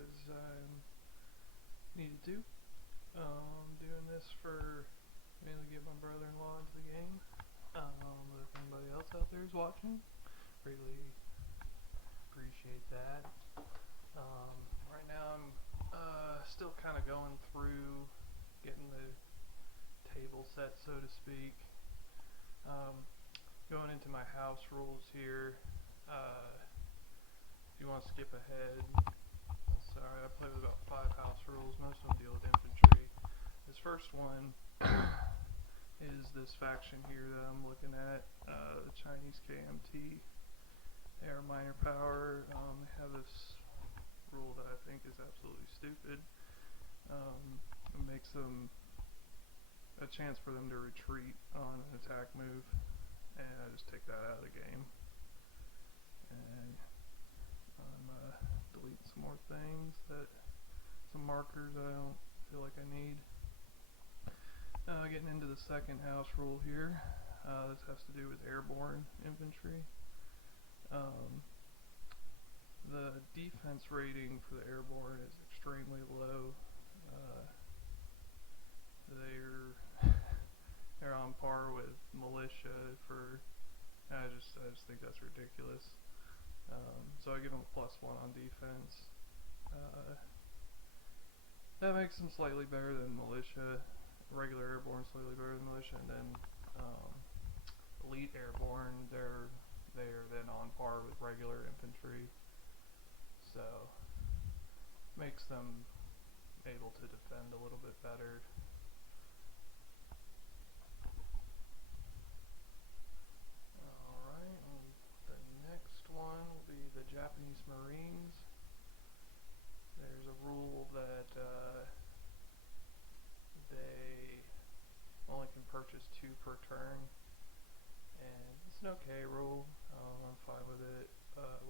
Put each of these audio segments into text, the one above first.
as I needed to. Doing this for mainly get my brother-in-law into the game. But if anybody else out there is watching, greatly appreciate that. Right now I'm still kind of going through getting the table set, so to speak. Going into my house rules here. If you want to skip ahead, sorry, I play with about 5 house rules. Most of them deal with infantry. This first one is this faction here that I'm looking at, the Chinese KMT. They are minor power. They have this rule that I think is absolutely stupid. It makes them a chance for them to retreat on an attack move, and I just take that out of the game. And I'm deleting some more things, some markers that I don't feel like I need. Getting into the second house rule here. This has to do with airborne infantry. The defense rating for the airborne is extremely low. They're on par with militia for. I just think that's ridiculous. So I give them a +1 on defense. That makes them slightly better than militia. Regular airborne slightly better than militia, and then elite airborne, they are then on par with regular infantry. So makes them able to defend a little bit better. Alright, the next one will be the Japanese Marines. There's a rule that they only can purchase 2 per turn, and it's an okay rule. I'm fine with it.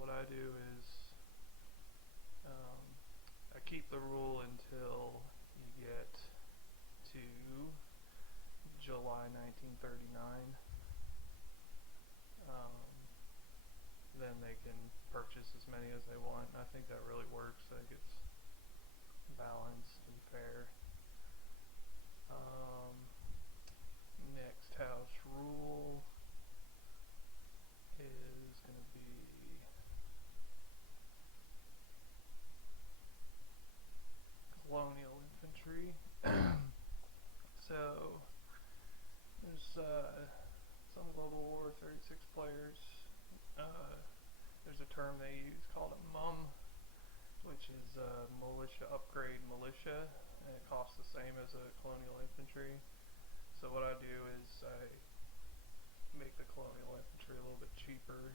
What I do is I keep the rule until you get to July 1939. Then they can purchase as many as they want, and I think that really works. I think it's balanced and fair. Next house rule is going to be colonial infantry. So there's some Global War 36 players. There's a term they use called a MUM, which is militia upgrade militia, and it costs the same as a colonial infantry. So what I do is I make the colonial infantry a little bit cheaper,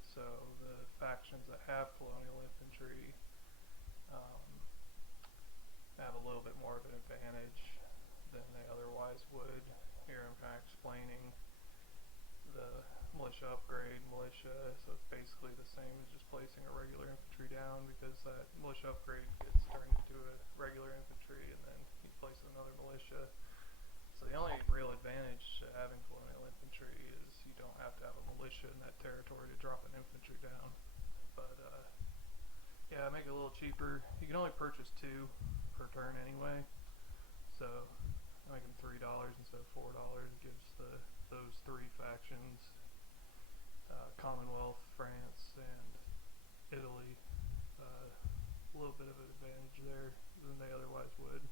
so the factions that have colonial infantry have a little bit more of an advantage than they otherwise would. Here I'm kind of explaining the militia upgrade militia, so it's basically the same as just placing a regular infantry down, because that militia upgrade gets turned into a regular infantry, and then you place another militia. So the only real advantage to having colonial infantry is you don't have to have a militia in that territory to drop an infantry down. But yeah, I make it a little cheaper. You can only purchase 2 per turn anyway, so I make them $3 instead of $4. It gives those 3 factions, Commonwealth, France, and Italy, a little bit of an advantage there than they otherwise would.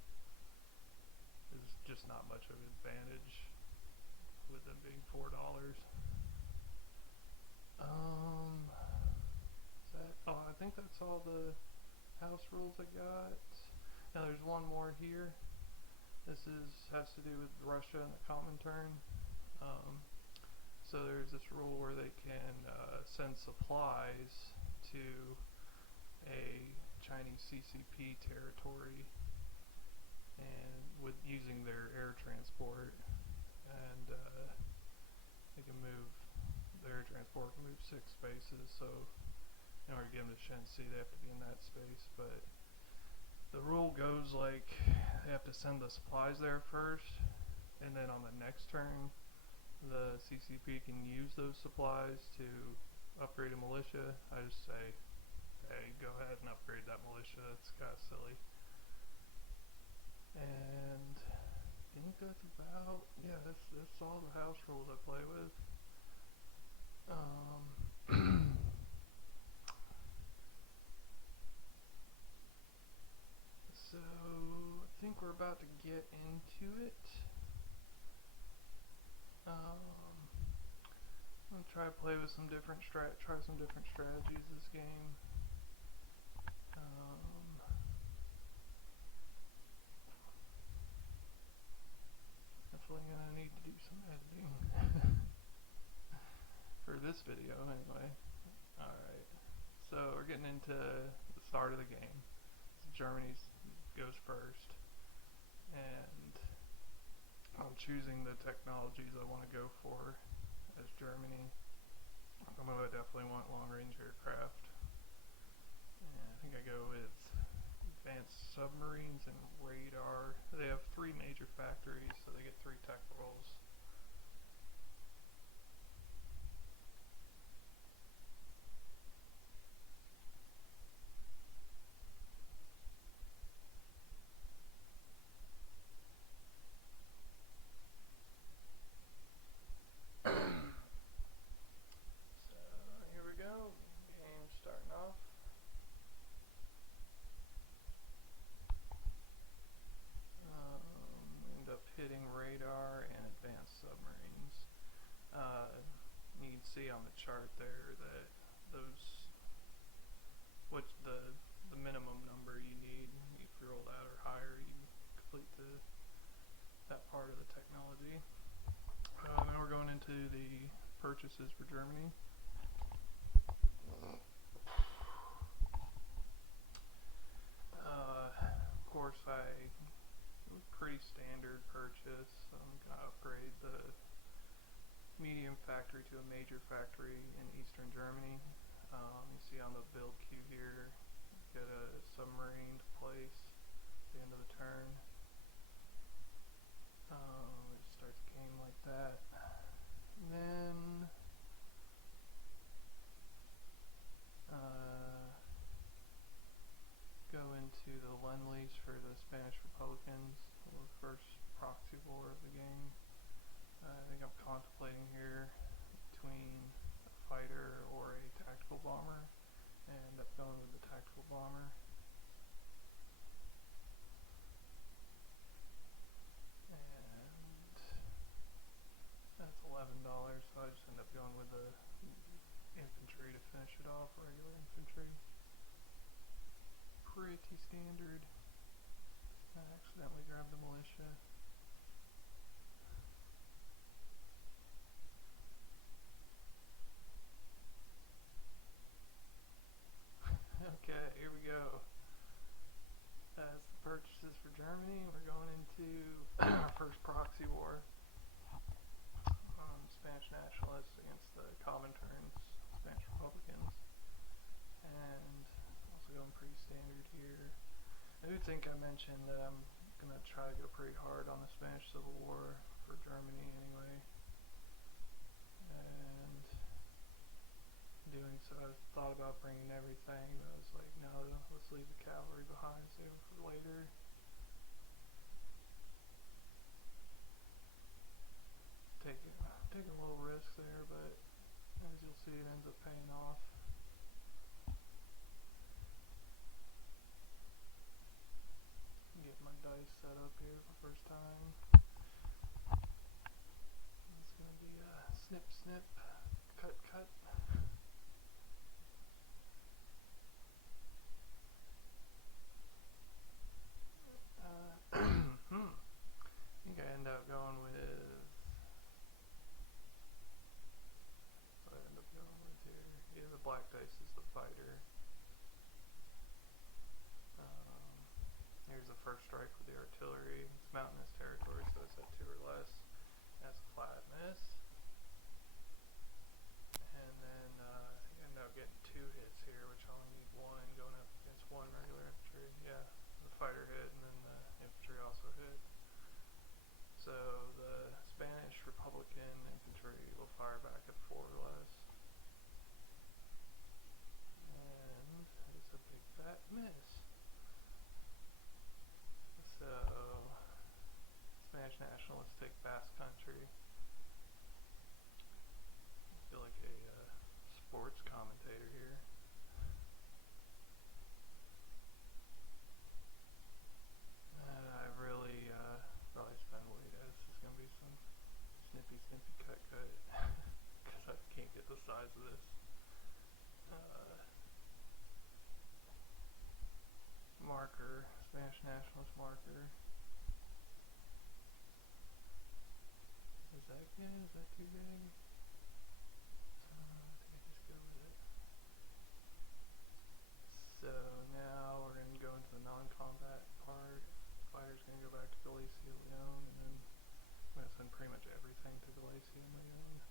There's just not much of an advantage with them being $4. I think that's all the house rules I got. Now there's one more here. This has to do with Russia and the Comintern. So there's this rule where they can send supplies to a Chinese CCP territory, and with using their air transport, and they can move, their air transport can move 6 spaces, so in order to get them to Shensi they have to be in that space. But the rule goes like they have to send the supplies there first, and then on the next turn the CCP can use those supplies to upgrade a militia. I just say, hey, go ahead and upgrade that militia. militia. It's kind of silly. And I think that's about, yeah, that's all the house rules I play with. So I think we're about to get into it. I'm gonna try to play with some different strategies this game. Definitely gonna need to do some editing for this video anyway. Alright, so we're getting into the start of the game. So Germany goes first, and I'm choosing the technologies I want to go for as Germany. I'm gonna definitely want long-range aircraft, and I think I go with advanced submarines and radar. They have 3 major factories, so they get 3 tech rolls. So here we go. Game starting off. End up hitting radar and advanced submarines. You can see on the chart there that the minimum number you need. If you roll that or higher, you complete that part of the technology. Now we're going into the purchases for Germany. Of course, pretty standard purchase. I'm gonna upgrade the medium factory to a major factory in eastern Germany. You see on the build queue here, get a submarine to place at the end of the turn. It starts the game like that. And then go into the Lend-Lease for the Spanish Republicans, the first proxy war of the game. I think I'm contemplating here between a fighter or a tactical bomber, and end up going with the tactical bomber. And that's $11, so I just end up going with the infantry to finish it off, regular infantry. Pretty standard. I accidentally grabbed the militia. Okay, here we go. That's the purchases for Germany. We're going into our first proxy war. Spanish nationalists against the Comintern's Spanish Republicans. And also going pretty standard here. I do think I mentioned that I'm going to try to go pretty hard on the Spanish Civil War for Germany anyway. And doing so, I thought about bringing everything, but I was like, no, let's leave the cavalry behind, save it for later. Taking a little risk there, but as you'll see, it ends up paying off. Get my dice set up here for the first time. It's going to be a snip, snip, cut, cut. I think I end up going with tracker. Is that good? Is that too big? I think I just go with it. So now we're going to go into the non-combat part. Fighter's going to go back to Galicia Leon, and then I'm going to send pretty much everything to Galicia Leon.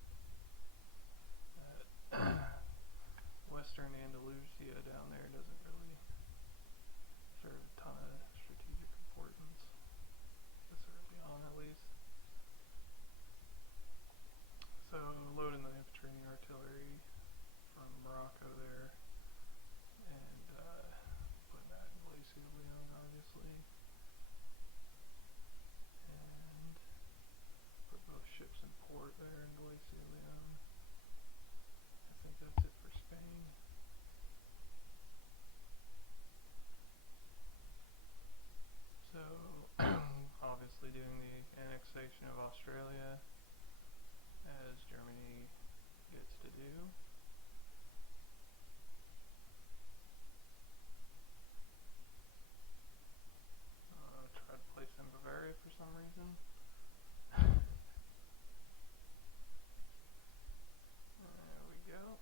Western Andalusia down there doesn't really serve a ton of strategic importance, this early on at least. So loading the infantry and the artillery from Morocco there, and putting that in Galicia Leon obviously, and put both ships in port there in Galicia Leon. I think that's it for Spain. So obviously doing the annexation of Australia, as Germany gets to do. Tried to place in Bavaria for some reason. There we go.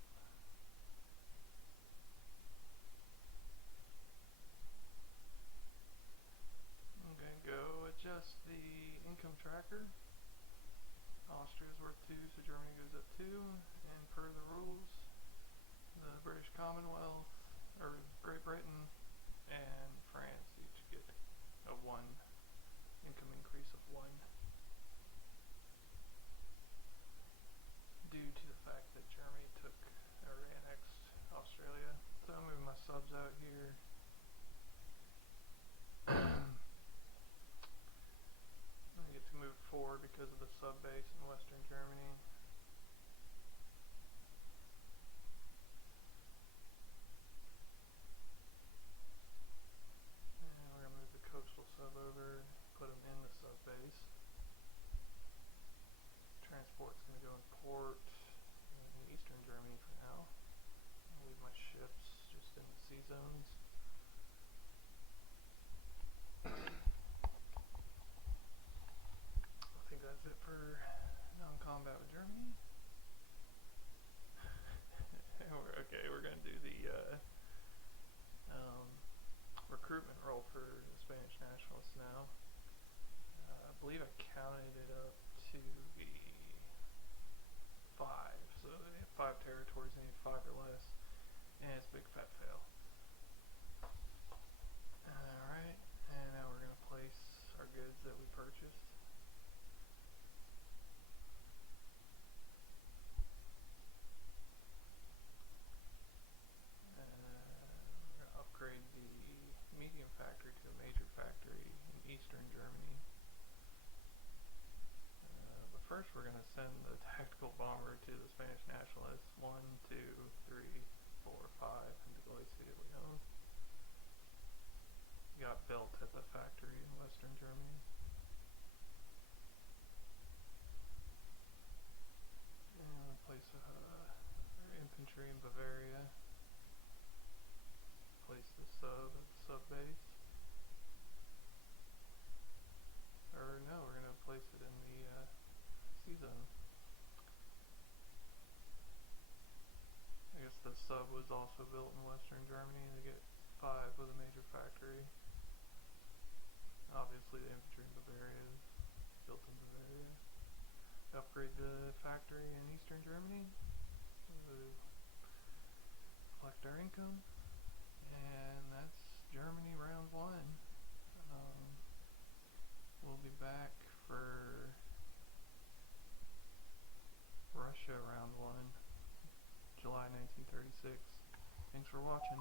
I'm going to go adjust the income tracker. Austria's worth 2, so Germany goes up 2, and per the rules, the British Commonwealth, or Great Britain, and France each get a 1 income increase of 1, due to the fact that Germany took or annexed Australia. So I'm moving my subs out here. I get to move 4 because of the sub base in Western Germany. And we're going to move the coastal sub over, put them in the sub base. Transport's going to go in port in Eastern Germany for now. I'll leave my ships just in the sea zones. I think that's it for non-combat with Germany. Okay, we're going to do the recruitment roll for the Spanish nationalists now. I believe I counted it up to be 5, so they have 5 territories, they need 5 or less, and it's a big fat fail. Alright, and now we're going to place our goods that we purchased. We're going to upgrade the medium factory to a major factory in Eastern Germany. But first we're going to send the tactical bomber to the Spanish nationalists, 1, 2, 3, 4, 5, into Galicia Leon. Got built at the factory in Western Germany. And place our infantry in Bavaria. Place the sub at the sub base. Or no, we're going to place it in the sea zone. I guess the sub was also built in Western Germany. They get 5 with a major factory. Obviously the infantry in Bavaria is built in Bavaria. Upgrade the factory in Eastern Germany to collect our income. And that's Germany round 1. We'll be back for Russia round 1, July 1936. Thanks for watching.